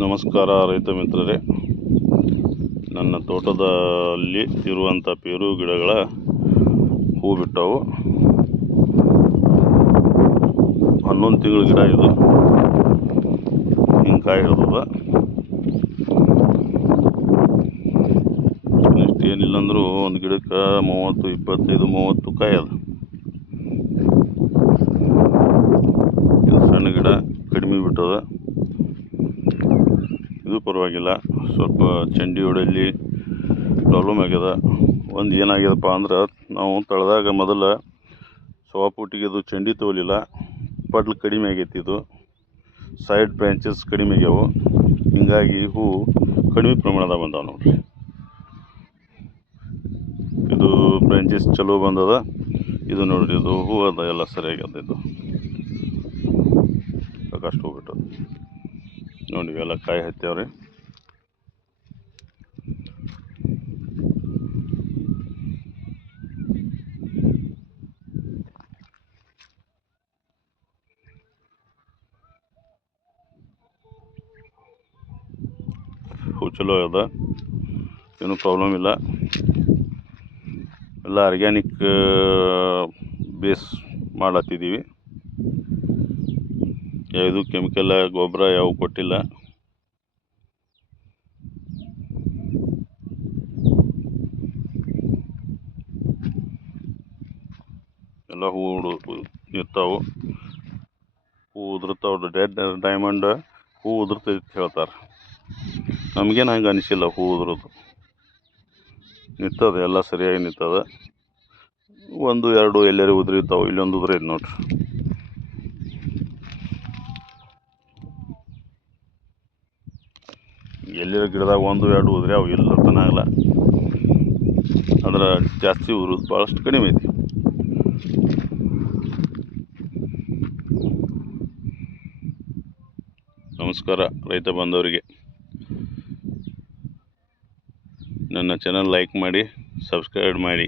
ನಮಸ್ಕಾರ ರೈತ ಮಿತ್ರರೇ, ನನ್ನ ತೋಟದಲ್ಲಿ ಇರುವಂಥ ಪೇರು ಗಿಡಗಳ ಹೂ ಬಿಟ್ಟವು. 11 ತಿಂಗಳ ಗಿಡ ಇದು. ಹಿಂಗೆ ಕಾಯಿ ಹಿಡ್ದದ. ಇಷ್ಟು ಏನಿಲ್ಲ ಅಂದರೂ ಒಂದು ಗಿಡಕ್ಕೆ 30, 25, 30 ಕಾಯಿ ಅದ. ಇದು ಸಣ್ಣ ಗಿಡ, ಕಡಿಮೆ ಬಿಟ್ಟದ. ಇದು ಪರವಾಗಿಲ್ಲ. ಸ್ವಲ್ಪ ಚಂಡಿ ಹೊಡೆಯಲ್ಲಿ ಪ್ರಾಬ್ಲಮ್ ಆಗ್ಯದ. ಒಂದು ಏನಾಗ್ಯದಪ್ಪ ಅಂದ್ರೆ, ನಾವು ತಳೆದಾಗ ಮೊದಲು ಸವಾಪುಟಿಗೆ ಇದು ಚಂಡಿ ತೋಲಿಲ್ಲ, ಪಡ್ಲು ಕಡಿಮೆ ಆಗೈತಿ. ಇದು ಸೈಡ್ ಬ್ರ್ಯಾಂಚಸ್ ಕಡಿಮೆ ಆಗ್ಯಾವು. ಹೀಗಾಗಿ ಹೂ ಕಡಿಮೆ ಪ್ರಮಾಣದಾಗ ಬಂದಾವ ನೋಡ್ರಿ. ಇದು ಬ್ರ್ಯಾಂಚಸ್ ಚಲೋ ಬಂದದ. ಇದು ನೋಡ್ರಿ, ಇದು ಹೂ ಅದ ಎಲ್ಲ ಸರಿಯಾಗ್ಯದ. ಇದು ಸಾಕಷ್ಟು ಹೂ ಬಿಟ್ಟದ ನೋಡಿ. ಇವೆಲ್ಲ ಕಾಯಿ ಹತ್ಯಾವ್ರಿ. ಹೂ ಚಲೋ ಅದ, ಏನೂ ಪ್ರಾಬ್ಲಮ್ ಇಲ್ಲ. ಎಲ್ಲ ಆರ್ಗ್ಯಾನಿಕ್ ಬೇಸ್ ಮಾಡತ್ತಿದ್ದೀವಿ. ಯಾವುದು ಕೆಮಿಕಲ್ ಗೊಬ್ಬರ ಯಾವ ಕೊಟ್ಟಿಲ್ಲ. ಎಲ್ಲ ಹೂ ಇರ್ತಾವೆ. ಹೂ ಉದುರ್ತಾವೆ. ಡೆಡ್ ಡೈಮಂಡ್ ಹೂ ಉದುರ್ತೈತಿ ಹೇಳ್ತಾರೆ. ನಮಗೇನು ಹಂಗೆ ಅನಿಸಿಲ್ಲ. ಹೂ ಉದುರೋದು ನಿಂತದ, ಎಲ್ಲ ಸರಿಯಾಗಿ ನಿಂತದ. 1, 2 ಎಲ್ಲರೂ ಉದುರಿರ್ತಾವೆ. ಇಲ್ಲೊಂದು ಉದುರೈತೆ ನೋಡ್ರಿ. ಎಲ್ಲಿರ ಗಿಡದಾಗ 1, 2 ಉದುರ್ಯಾವ, ಇಲ್ಲ ತನಾಗಲ್ಲ. ಅಂದ್ರೆ ಜಾಸ್ತಿ ಉದುರೋದು ಭಾಳಷ್ಟು ಕಡಿಮೆ ಐತಿ. ನಮಸ್ಕಾರ ರೈತ ಬಾಂಧವರಿಗೆ. ನನ್ನ ಚಾನಲ್ ಲೈಕ್ ಮಾಡಿ, ಸಬ್ಸ್ಕ್ರೈಬ್ ಮಾಡಿ.